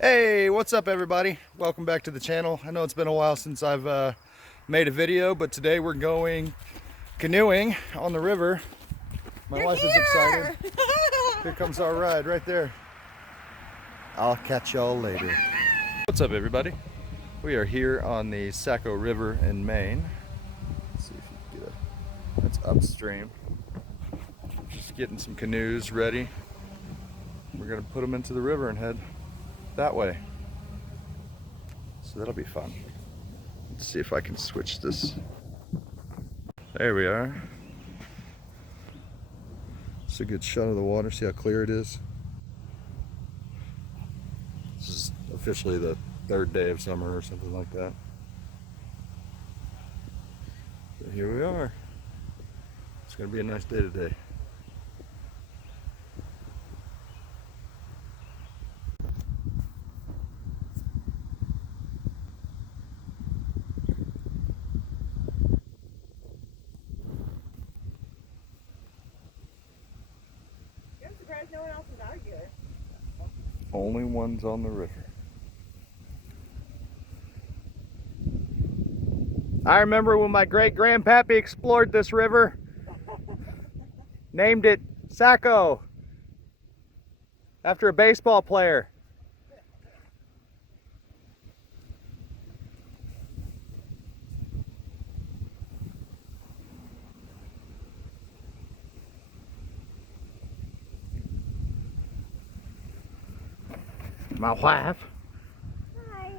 Hey, what's up everybody? Welcome back to the channel. I know it's been a while since I've made a video, but today we're going canoeing on the river. My wife is excited. Here comes our ride right there. I'll catch y'all later. What's up everybody? We are here on the Saco River in Maine. Let's see if you can get a, that's upstream. Just getting some canoes ready. We're gonna put them into the river and head that way. So that'll be fun. Let's see if I can switch this. There we are. It's a good shot of the water. See how clear it is? This is officially the third day of summer or something like that. But here we are. It's gonna be a nice day today. I'm surprised no one else is out here. Only ones on the river. I remember when my great-grandpappy explored this river. Named it Saco after a baseball player. My wife. Hi.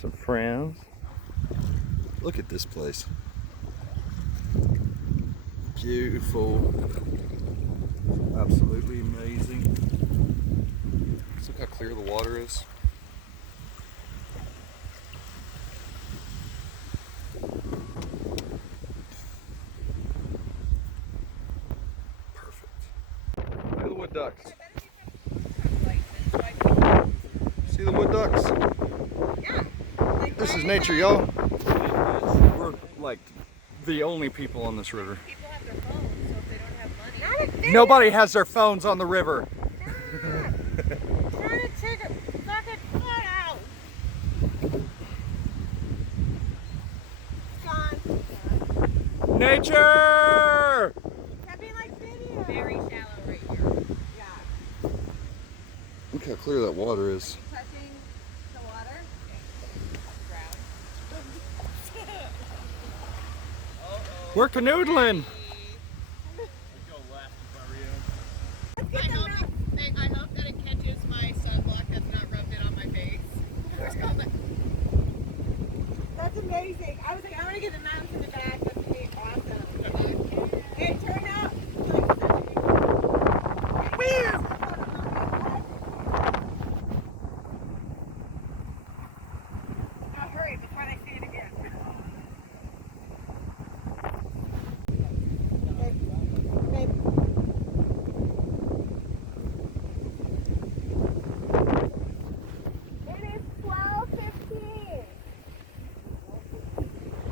Some friends. Look at this place. Beautiful. Absolutely amazing. Just look how clear the water is. Perfect. Look at the wood ducks. See the wood ducks? Yeah. This is nature, y'all. We're like the only people on this river. People have their phones, so if they don't have money. Nobody has their phones on the river. Trying to take a fucking foot out. Gone. Nature! That'd be like video. Very shallow right here. Yeah. Look how clear that water is. Touching the water. We're canoodling. I hope that it catches my sunblock that's not rubbed it on my face. That's amazing. I was like, I want to get the mountains in the back. That's going to be awesome. It turned out I'll hurry before they see it again. It is 12:15.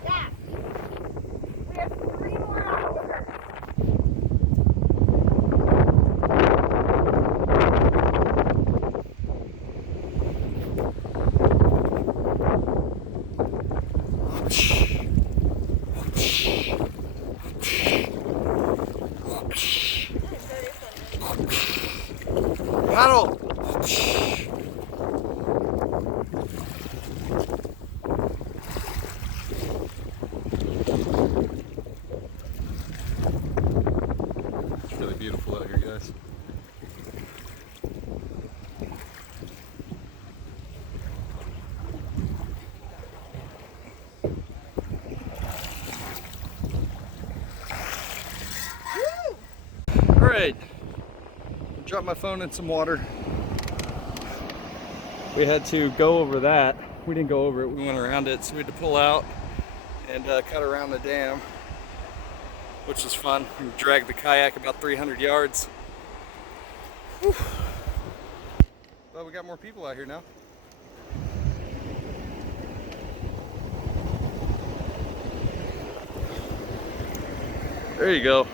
Yeah. We have 3 more hours. Paddle! It's really beautiful out here, guys. All right, drop my phone in some water. We had to go over that. We didn't go over it, we went around it, so we had to pull out and cut around the dam, which was fun. We dragged the kayak about 300 yards. Whew. But we got more people out here now. There you go.